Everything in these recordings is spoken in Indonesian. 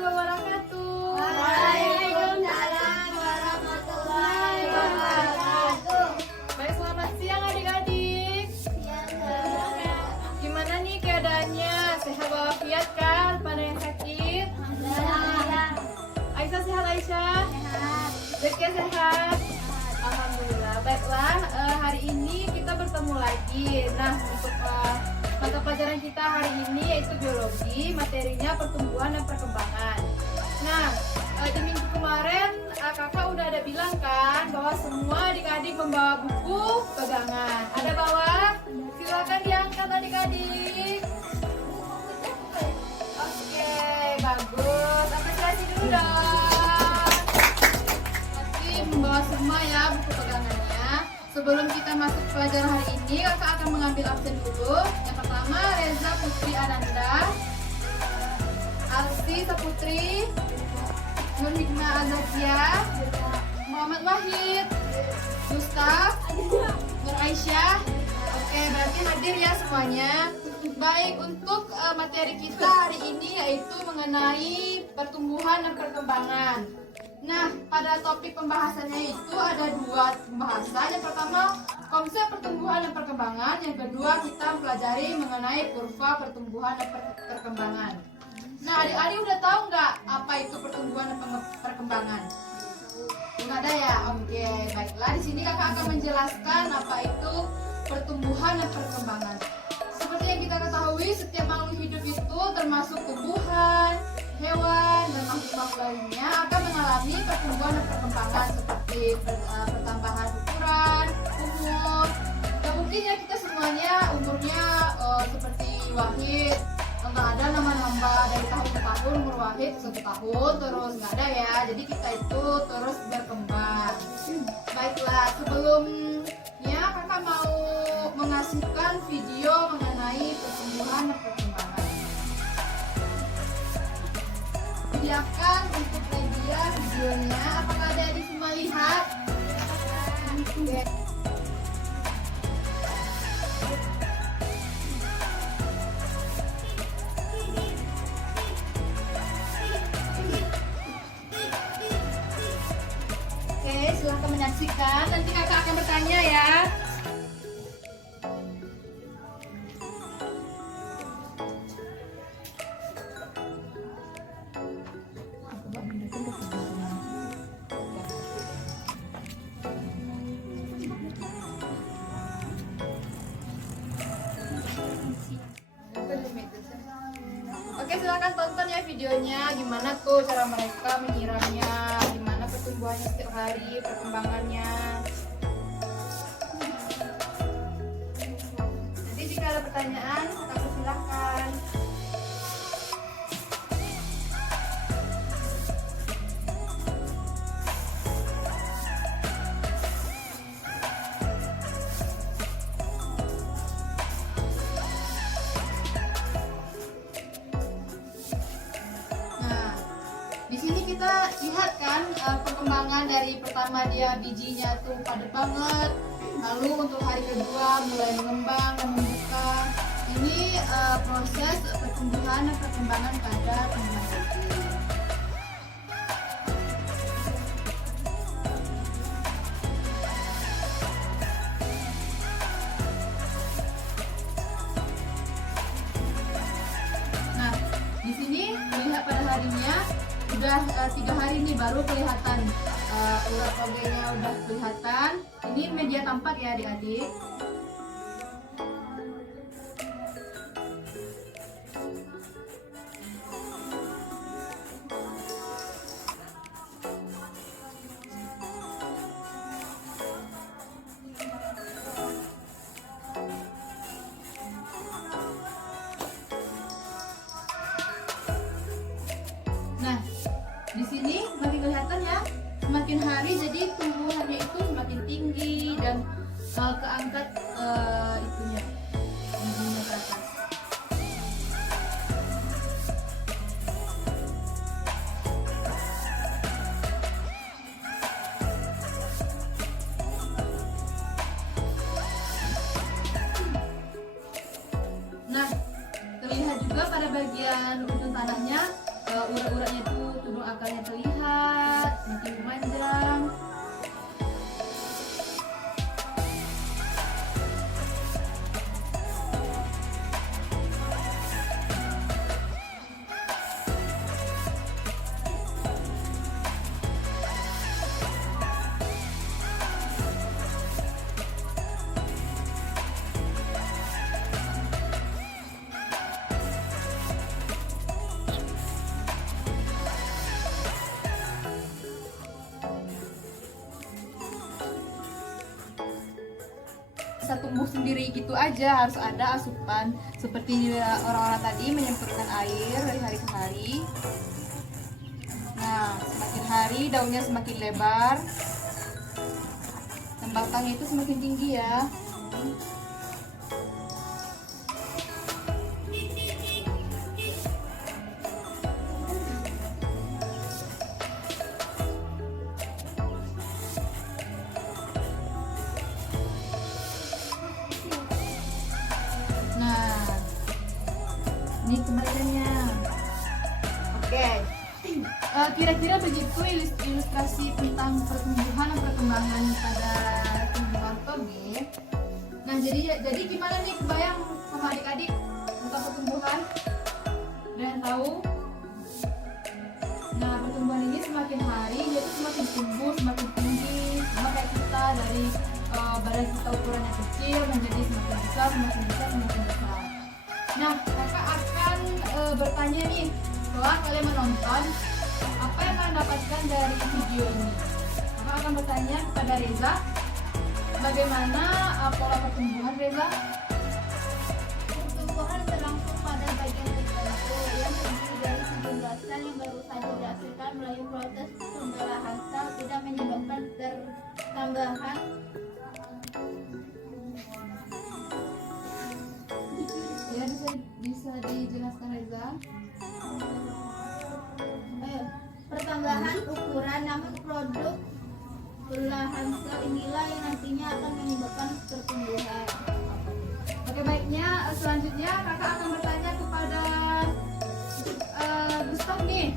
warahmatullahi wabarakatuh. Waalaikumsalam warahmatullahi wabarakatuh. Baik, selamat siang adik-adik. Gimana nih keadaannya? Sehat walafiat kan? Pada yang sakit? Aisyah sehat Aisyah? Rizky sehat? Alhamdulillah. Baiklah, hari ini kita bertemu lagi. Nah, untuk mata pelajaran kita hari ini yaitu biologi, materinya pertumbuhan dan perkembangan. Nah, di minggu kemarin kakak udah ada bilang kan bahwa semua adik-adik membawa buku pegangan. Ada bawa? Silakan diangkat adik-adik. Oke, bagus. Apresiasi dulu dong. Pasti membawa semua ya buku pegangannya. Sebelum kita masuk pelajaran hari ini, kakak akan mengambil absen dulu. Yang pertama, Reza Putri Ananda, Alsi Saputri, Nur Hikmah Azakia, Muhammad Wahid, Gustaf, Nur Aisyah. Oke, berarti hadir ya semuanya. Baik, untuk materi kita hari ini yaitu mengenai pertumbuhan dan perkembangan. Nah, pada topik pembahasannya itu ada dua pembahasan. Yang pertama, konsep pertumbuhan dan perkembangan. Yang kedua, kita mempelajari mengenai kurva pertumbuhan dan perkembangan. Nah, adik-adik udah tahu nggak apa itu pertumbuhan dan perkembangan? Nggak ada ya? Oke, baiklah. Di sini kakak akan menjelaskan apa itu pertumbuhan dan perkembangan. Seperti yang kita ketahui, setiap makhluk hidup itu termasuk tumbuhan, hewan, dan makhluk-makhluk lainnya akan mengalami pertumbuhan dan perkembangan seperti pertambahan ukuran, umur. Gak mungkin ya kita semuanya umurnya seperti Wahid. Nggak ada nambah-nambah dari tahun ke tahun, umur Wahid 1 tahun terus, nggak ada ya. Jadi kita itu terus berkembang. Baiklah, sebelumnya kakak mau mengasihkan video mengenai pertumbuhan dan perkembangan. Sediakan untuk media videonya. Apakah ada di semua lihat? Oke. Oke, silahkan menyaksikan. Nanti kakak akan bertanya ya. Oke, silakan tonton ya videonya. Gimana tuh cara mereka menyiramnya, gimana pertumbuhannya setiap hari, perkembangannya. Nanti jika ada pertanyaan, kakak silakan. Di sini kita lihat kan perkembangan dari pertama dia bijinya tuh padat banget, lalu untuk hari kedua mulai mengembang dan membuka. Ini proses pertumbuhan dan perkembangan pada tumbuhan kecil. Nah, di sini melihat pada harinya udah 3 hari nih baru kelihatan urat togenya udah kelihatan. Ini media tampak ya adik-adik. Nah, di sini makin kelihatan ya, semakin hari jadi tumbuhannya itu semakin tinggi dan keangkat itunya, bijinya ke atas. Nah, terlihat juga pada bagian ujung tanahnya urat-uratnya itu tudung akarnya terlihat semakin memanjang. Bisa tumbuh sendiri gitu aja, harus ada asupan seperti orang-orang tadi menyemprotkan air dari hari ke hari. Nah, semakin hari daunnya semakin lebar dan batangnya itu semakin tinggi ya. Nah, ini kembaliannya. Oke. Kira-kira begitu ilustrasi tentang pertumbuhan dan perkembangan pada tumbuhan toge. Nah, jadi gimana nih kebayang sama adik-adik tentang pertumbuhan? Ada yang tahu? Nah, pertumbuhan ini semakin hari dia tuh semakin tumbuh, semakin tinggi. Sama kayak kita dari badan kita ukurannya kecil menjadi semakin besar, semakin besar, semakin besar. Nah, kakak akan bertanya nih, setelah kalian menonton, apa yang kalian dapatkan dari video ini? Kakak akan bertanya kepada Reza, bagaimana pola pertumbuhan Reza? Pertumbuhan berlangsung pada bagian tertentu yang terdiri dari sejumlah sel yang baru saja dihasilkan melalui proses pembelahan sel tidak menyebabkan tambahan Ya, bisa dijelaskan Reza? pertambahan ukuran, namun produk belahan sel inilah yang nantinya akan menyebabkan pertumbuhan. Oke, baiknya selanjutnya kakak akan bertanya kepada Gustaf nih.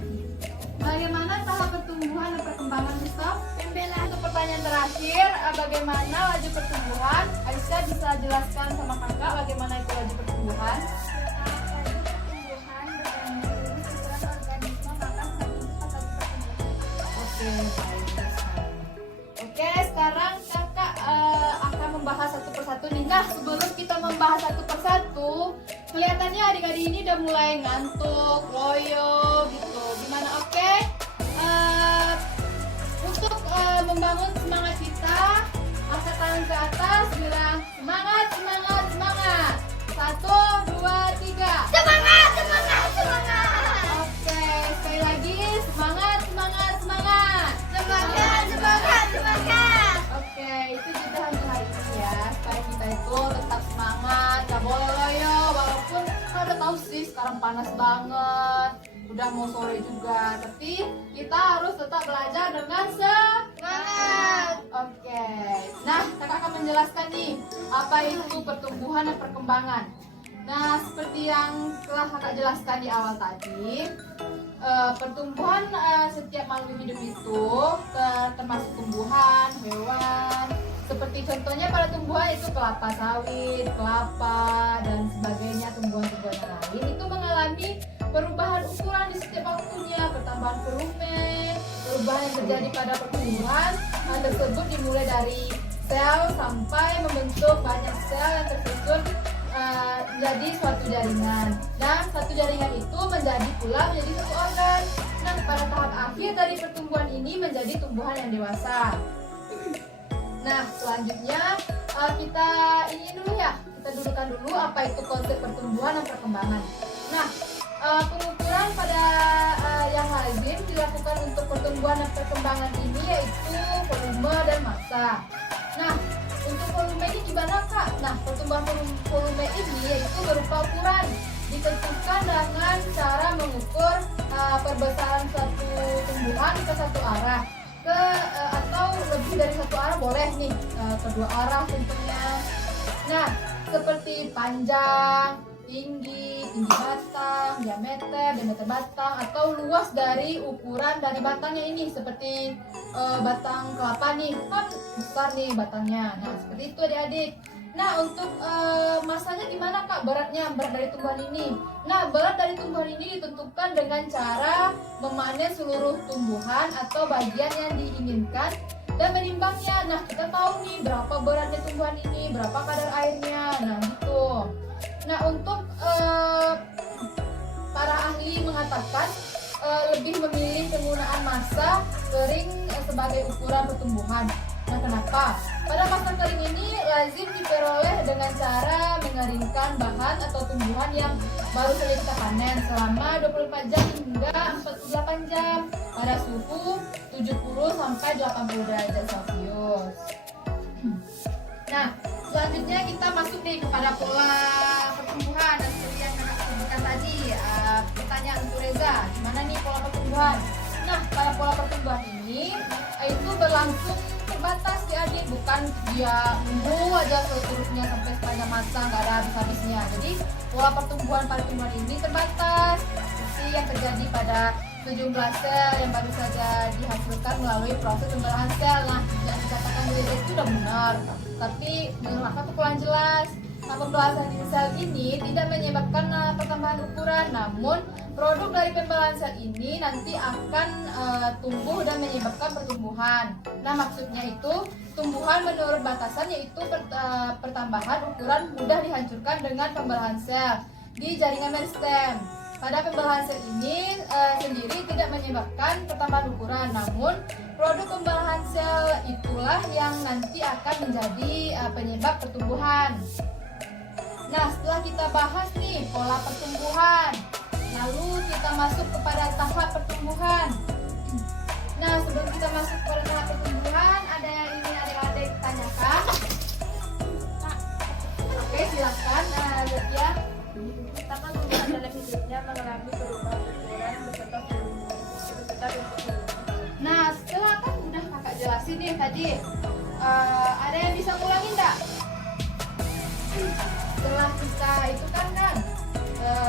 Bagaimana tahap pertumbuhan dan perkembangan Gustaf? Untuk pertanyaan terakhir, bagaimana laju pertumbuhan? Aisyah bisa jelaskan sama kakak bagaimana itu laju pertumbuhan? Oke, baik. Oke, sekarang kakak akan membahas satu persatu nih. Nah, sebelum kita membahas satu persatu, kelihatannya adik-adik ini udah mulai ngantuk, loyo gitu. Gimana? Oke? Untuk membangun semangat kita, angkat tangan ke atas, bilang semangat, semangat, semangat. 1, 2, 3. Semangat, semangat, semangat. Oke, sekali lagi semangat, semangat, semangat. Semangat, semangat, semangat. Oke, itu juga untuk hari ini ya, supaya kita itu tetap semangat, gak boleh loyo. Walaupun kan udah tahu sih sekarang panas banget, udah mau sore juga, tapi kita harus tetap belajar dengan semangat. Oke, nah kakak akan menjelaskan nih apa itu pertumbuhan dan perkembangan. Nah, seperti yang telah kakak jelaskan di awal tadi, pertumbuhan setiap makhluk hidup itu termasuk tumbuhan, hewan. Seperti contohnya pada tumbuhan itu kelapa sawit, kelapa, dan sebagainya, tumbuhan-tumbuhan yang lain itu mengalami perubahan ukuran di setiap waktunya, pertambahan volume, perubahan yang terjadi pada pertumbuhan tersebut dimulai dari sel sampai membentuk banyak sel yang tersusun menjadi suatu jaringan, dan satu jaringan itu menjadi satu organ. Nah, pada tahap akhir dari pertumbuhan ini menjadi tumbuhan yang dewasa. Nah, selanjutnya kita ini dulu ya, kita dudukan dulu apa itu konsep pertumbuhan dan perkembangan. Nah, pengukuran pada yang lazim dilakukan untuk pertumbuhan dan perkembangan ini yaitu volume dan massa. Nah, untuk volume ini gimana Kak? Nah, pertumbuhan volume ini yaitu berupa ukuran, ditentukan dengan cara mengukur perbesaran suatu tumbuhan ke satu arah, atau lebih dari satu arah boleh nih, kedua arah tentunya. Nah, seperti panjang, tinggi batang, diameter batang, atau luas dari ukuran dari batangnya ini. Seperti batang kelapa nih, kan besar nih batangnya. Nah, seperti itu adik-adik. Nah, untuk masanya gimana Kak berat dari tumbuhan ini? Nah, berat dari tumbuhan ini ditentukan dengan cara memanen seluruh tumbuhan atau bagian yang diinginkan dan menimbangnya. Nah, kita tahu nih berapa beratnya tumbuhan ini, berapa kadar airnya. Nah, gitu. Nah, untuk para ahli mengatakan lebih memilih penggunaan massa kering sebagai ukuran pertumbuhan. Nah, kenapa? Pada masa kering ini lazim diperoleh dengan cara mengeringkan bahan atau tumbuhan yang baru saja kita panen selama 24 jam hingga 48 jam pada suhu 70 sampai 80 derajat Celcius. Nah, selanjutnya kita masuk nih kepada pola pertumbuhan. Dan seperti yang kakak sebutkan tadi, pertanyaan untuk Reza, gimana nih pola pertumbuhan? Nah, pada pola pertumbuhan ini itu berlangsung terbatas ya adik, bukan dia nunggu aja seterusnya sampai sepanjang masa, nggak ada habis-habisnya. Jadi pola pertumbuhan pada tumbuhan ini terbatas, seperti yang terjadi pada sejumlah sel yang baru saja dihasilkan melalui proses pembelahan sel. Nah, yang dikatakan Reza itu sudah benar, tapi menurut aku tuh kurang jelas. Nah, pembelahan sel ini tidak menyebabkan pertambahan ukuran, namun produk dari pembelahan sel ini nanti akan tumbuh dan menyebabkan pertumbuhan. Nah, maksudnya itu tumbuhan menurut batasan, yaitu pertambahan ukuran mudah dihancurkan dengan pembelahan sel di jaringan meristem. Pada pembelahan sel ini sendiri tidak menyebabkan pertambahan ukuran, namun produk pembelahan sel itulah yang nanti akan menjadi penyebab pertumbuhan. Nah, setelah kita bahas nih pola pertumbuhan, lalu kita masuk kepada tahap pertumbuhan. Nah, sebelum kita masuk kepada tahap pertumbuhan, ada yang ingin adik-adik tanyakan? Oke, silakan Zakia. Pertama, tumbuhan dalam hidupnya mengalami perubahan ukuran beserta bentuk. Nah, setelah kan udah kakak jelasin nih tadi, ada yang bisa ngulangin enggak? Setelah kita itu kan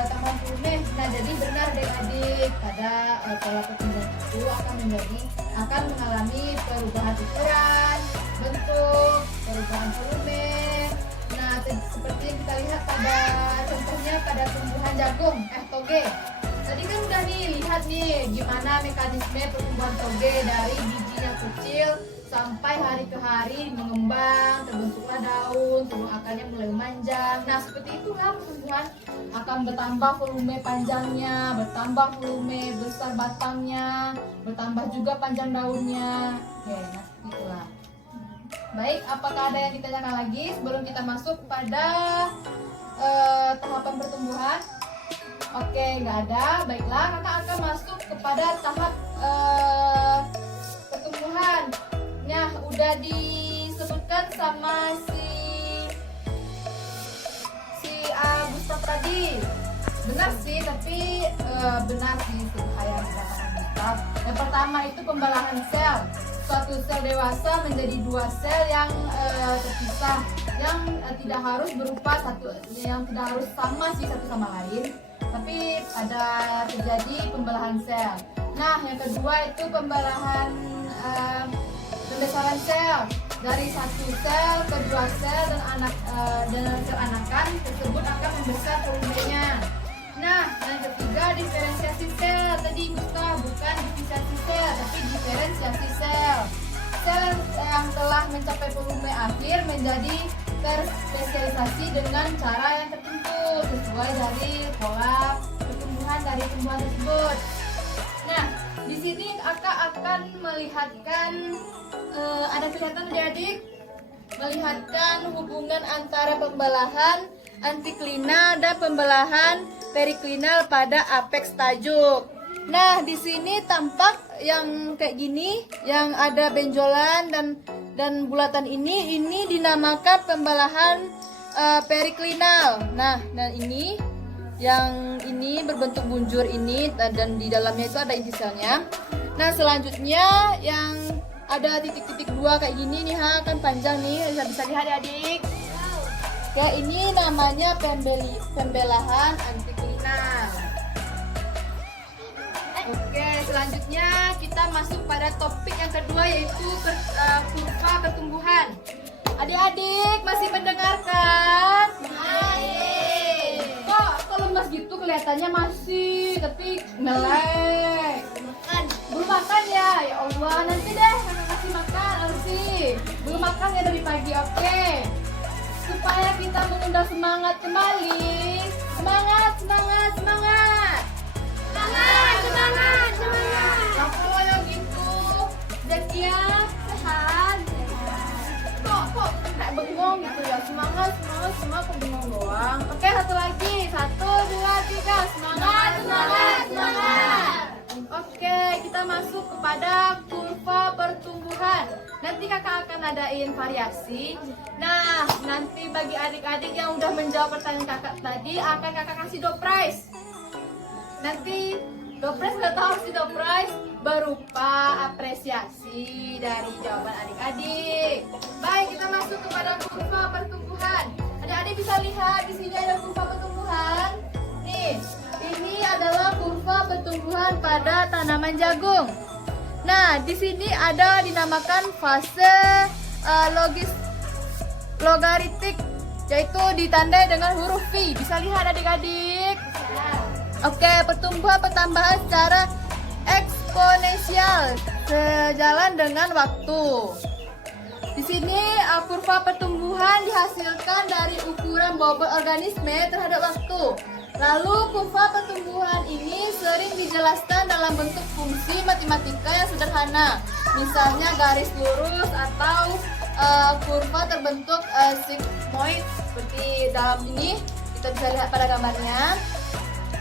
tambah nih. Nah, jadi benar adik-adik, pada pola pertumbuhan itu akan mengalami perubahan ukuran, bentuk, perubahan volume. Nah, seperti yang kita lihat pada contohnya pada tumbuhan jagung, toge. Tadi kan udah lihat nih gimana mekanisme pertumbuhan toge dari bijinya kecil sampai hari ke hari mengembang, terbentuklah daun, sebelum akarnya mulai memanjang. Nah, seperti itulah pertumbuhan, akan bertambah volume panjangnya, bertambah volume besar batangnya, bertambah juga panjang daunnya. Oke, nah seperti itulah. Baik, apakah ada yang ditanyakan lagi sebelum kita masuk pada tahapan pertumbuhan? Oke, nggak ada. Baiklah, kakak akan masuk kepada tahap pertumbuhan. Nah, udah disebutkan sama si Gustaf tadi. Benar sih, tapi benar sih kayak dikatakan Gustaf. Yang pertama itu pembelahan sel. Suatu sel dewasa menjadi dua sel yang terpisah, yang tidak harus berupa yang tidak harus sama sih satu sama lain, tapi ada terjadi pembelahan sel. Nah, yang kedua itu pembesaran sel dari satu sel ke dua sel dan sel anakan tersebut akan membesar volumenya. Nah, yang ketiga diferensiasi sel. Tadi Gustaf, bukan divisasi sel, tapi diferensiasi sel. Sel yang telah mencapai volume akhir menjadi terspesialisasi dengan cara yang tertentu sesuai dari pola pertumbuhan dari tumbuhan tersebut. Nah, di sini kakak akan melihatkan ada kelihatan adik-adik, melihatkan hubungan antara pembelahan antiklinal dan pembelahan periklinal pada apeks tajuk. Nah, di sini tampak yang kayak gini, yang ada benjolan dan bulatan ini dinamakan pembelahan periklinal. Nah, dan ini yang ini berbentuk bunjur ini dan di dalamnya itu ada inti selnya. Nah, selanjutnya yang ada titik-titik dua kayak gini nih, kan panjang nih, bisa lihat ya adik. Oke, ini namanya pembelahan antiklinal. Oke, selanjutnya kita masuk pada topik yang kedua, yaitu kurva pertumbuhan. Adik-adik masih mendengarkan? Masih. Kok lemas gitu kelihatannya masih, tapi melek. Makan. Belum makan ya? Ya Allah, nanti deh kakak kasih makan, Arsi. Belum makan ya dari pagi, oke? Supaya kita mengundang semangat kembali. Semangat, semangat, semangat. Semangat. Apa yang gitu? Zakia, sehat. Kok kayak bengong gitu ya? Semangat, semangat, kok bengong doang. Oke, satu lagi. 1, 2, 3. Semangat. Oke, kita masuk kepada kurva pertumbuhan. Nanti kakak akan adain variasi. Nah, nanti bagi adik-adik yang udah menjawab pertanyaan kakak tadi, akan kakak kasih door prize. Nanti door prize, udah tahu sih door prize, berupa apresiasi dari jawaban adik-adik. Baik, kita masuk kepada kurva pertumbuhan. Adik-adik bisa lihat di sini ada kurva pertumbuhan. Nih, ini adalah kurva pertumbuhan pada tanaman jagung. Nah, di sini ada dinamakan fase logaritmik, yaitu ditandai dengan huruf V. Bisa lihat adik-adik? Oke, pertambahan secara eksponensial sejalan dengan waktu. Di sini kurva pertumbuhan dihasilkan dari ukuran bobot organisme terhadap waktu. Lalu kurva pertumbuhan ini sering dijelaskan dalam bentuk fungsi matematika yang sederhana, misalnya garis lurus atau kurva terbentuk sigmoid seperti dalam ini, kita bisa lihat pada gambarnya.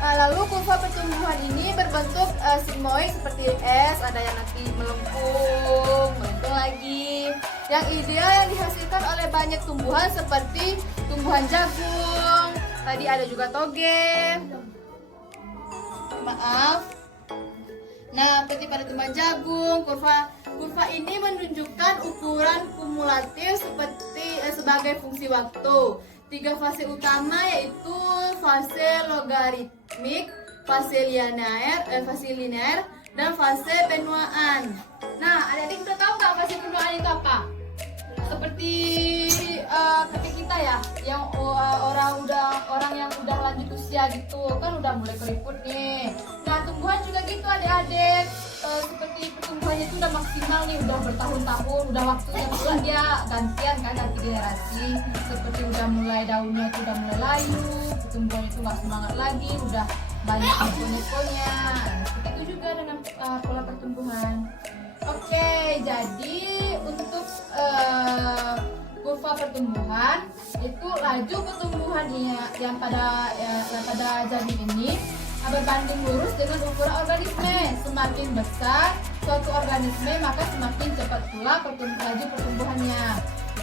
Lalu kurva pertumbuhan ini berbentuk sigmoid seperti S, ada yang nanti melengkung lagi. Yang ideal yang dihasilkan oleh banyak tumbuhan seperti tumbuhan jagung. Tadi ada juga toge. Maaf. Nah, seperti pada tumbuhan jagung, kurva ini menunjukkan ukuran kumulatif sebagai fungsi waktu. 3 fase utama yaitu fase logaritmik, fase linear, dan fase penuaan. Nah, adik-adik udah tahu nggak fase penuaan itu apa? Seperti ketika kita ya, yang orang yang udah lanjut usia gitu kan udah mulai keriput nih. Nah, tumbuhan juga gitu adik-adik. Seperti pertumbuhannya itu udah maksimal nih, udah bertahun-tahun, udah waktunya pula dia gantian kan, ganti generasi. Seperti udah mulai daunnya itu udah mulai layu, pertumbuhannya itu nggak semangat lagi, udah banyak ekor-ekornya. Begitu juga dengan pola pertumbuhan. Oke, jadi untuk kurva pertumbuhan itu laju pertumbuhannya yang pada jagung ini berbanding lurus dengan ukuran organisme. Semakin besar suatu organisme, maka semakin cepat pula laju pertumbuhannya.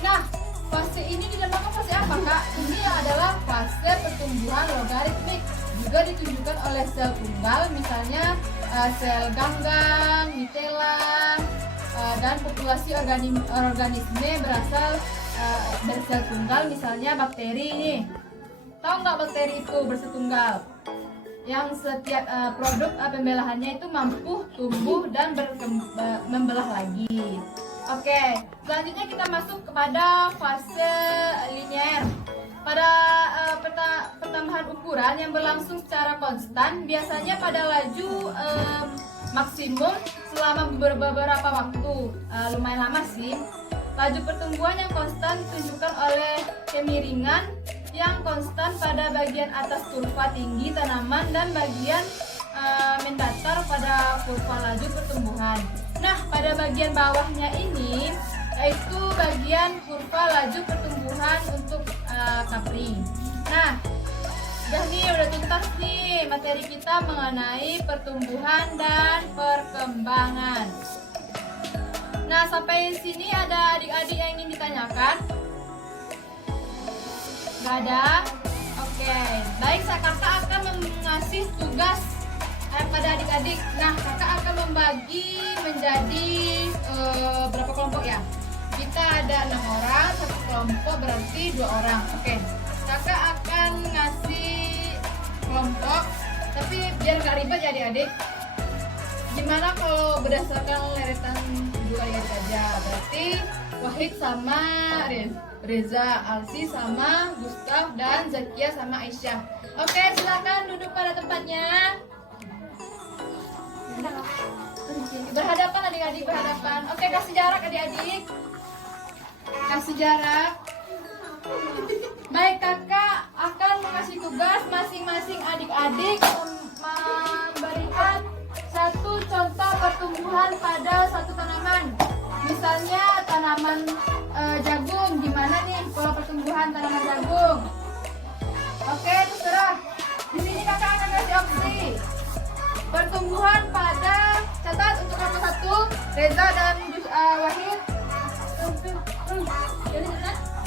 Nah, fase ini dinamakan fase apa, Kak? Ini adalah fase pertumbuhan logaritmik. Juga ditunjukkan oleh sel tunggal, misalnya sel ganggang, mitela, dan populasi organisme berasal dari sel tunggal, misalnya bakteri nih. Tahu nggak bakteri itu bersetunggal? Yang setiap produk pembelahannya itu mampu tumbuh dan membelah lagi. Oke, selanjutnya kita masuk kepada fase linear. Pada pertambahan ukuran yang berlangsung secara konstan, biasanya pada laju maksimum selama beberapa waktu, lumayan lama sih. Laju pertumbuhan yang konstan ditunjukkan oleh kemiringan yang konstan pada bagian atas kurva tinggi tanaman dan bagian mendatar pada kurva laju pertumbuhan. Nah, pada bagian bawahnya ini yaitu bagian kurva laju pertumbuhan untuk kapling. Nah, udah tuntas nih materi kita mengenai pertumbuhan dan perkembangan. Nah, sampai sini ada adik-adik yang ingin ditanyakan? Gak ada? Oke, baik, kakak akan mengasih tugas pada adik-adik. Nah, kakak akan membagi menjadi berapa kelompok ya? Kita ada 6 orang, satu kelompok berarti 2 orang. Oke, kakak akan ngasih kelompok, tapi biar nggak ribet ya adik-adik. Gimana kalau berdasarkan leretan dua adik aja? Berarti Wahid sama Reza, Alsi sama Gustaf, dan Zakia sama Aisyah. Oke, silakan duduk pada tempatnya. Berhadapan adik-adik, berhadapan. Oke, kasih jarak adik-adik. Kasih jarak. Baik, kakak akan mengasih tugas masing-masing adik-adik memberikan satu contoh pertumbuhan pada satu tanaman. Misalnya tanaman jagung, gimana nih pola pertumbuhan tanaman jagung? Oke, terserah. Di sini kakak akan kasih opsi. Pertumbuhan pada, catat untuk nomor 1, Reza dan Wahid.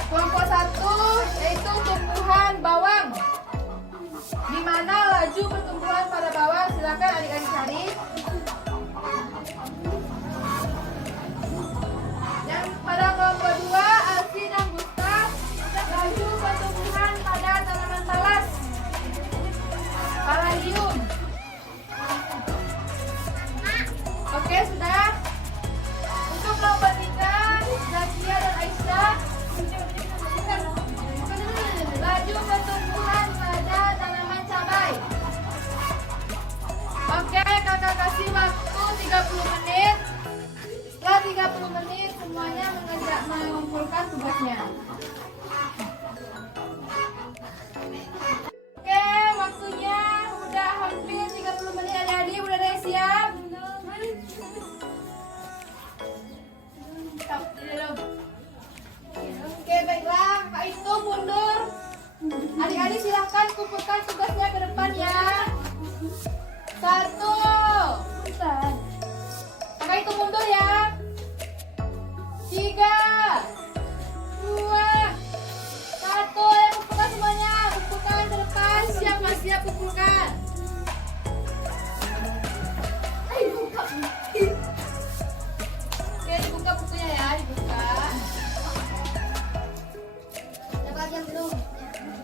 Kelompok 1 yaitu tumbuhan bawang. Di mana laju pertumbuhan pada bawang? Silakan adik-adik cari. Dan pada kelompok 2, Alsi dan Gustaf, laju pertumbuhan pada tanaman talas, Paladium. Oke, sudah. Untuk kelompok 3, Zakia dan Aisyah, laju pertumbuhan pada tanaman cabai. Oke, kakak kasih waktu 30 menit. Setelah 30 menit semuanya mengumpulkan tugasnya. Oke, waktunya udah hampir 30 menit adik-adik. Udah ada yang siap? Oke, baiklah. Kak itu mundur. Adik-adik silahkan kumpulkan tugasnya ke depan ya. 1. Kakak itu mundur ya. 3, 2, 1. Yang kumpulkan semuanya. Kumpulkan ke depan. Siap nggak siap kumpulkan? Oke, dibuka bukunya ya. Dibuka. yang belum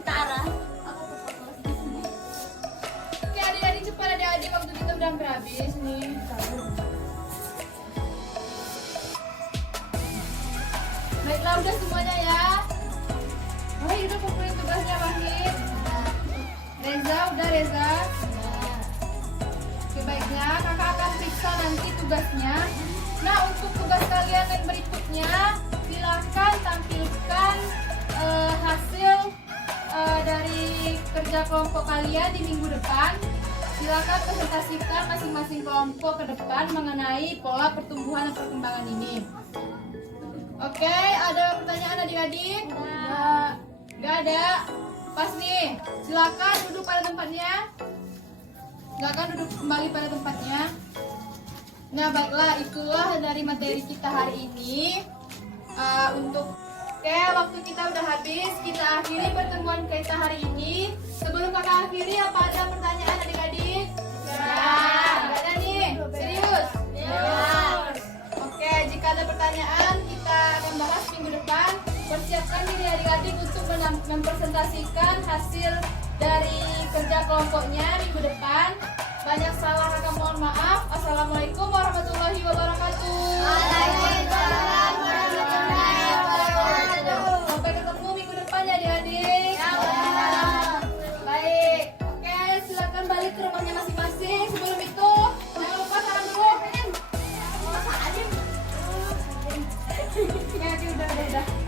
Tara. Oke, adik-adik cepat adik-adik, waktu kita udah hampir habis nih. Baiklah, udah semuanya ya. Wahid udah kumpulin tugasnya Wahid. Reza, udah Reza. Oke, baiknya kakak akan periksa nanti tugasnya. Nah, untuk tugas kalian yang berikutnya, silahkan tampilkan hasil dari kerja kelompok kalian di minggu depan. Silakan presentasikan masing-masing kelompok ke depan mengenai pola pertumbuhan dan perkembangan ini. Oke, ada pertanyaan adik-adik? Nggak ada. Pas nih, silakan duduk pada tempatnya. Silakan duduk kembali pada tempatnya. Nah, baiklah, itulah dari materi kita hari ini. Oke, waktu kita udah habis, kita akhiri pertemuan kita hari ini. Sebelum kakak akhiri, apa ada pertanyaan adik-adik? Ya. Gak ada nih? Serius? Ya. Oke, jika ada pertanyaan, kita akan bahas minggu depan. Persiapkan diri adik-adik untuk mempresentasikan hasil dari kerja kelompoknya minggu depan. Banyak salah, kakak mohon maaf. Assalamualaikum warahmatullahi wabarakatuh. Waalaikumsalam warahmatullahi wabarakatuh. Sampai ketemu minggu depan ya adik-adik. Baik. Oke, silakan balik ke rumahnya masing-masing. Sebelum itu, jangan lupa salam dulu. Ya, udah.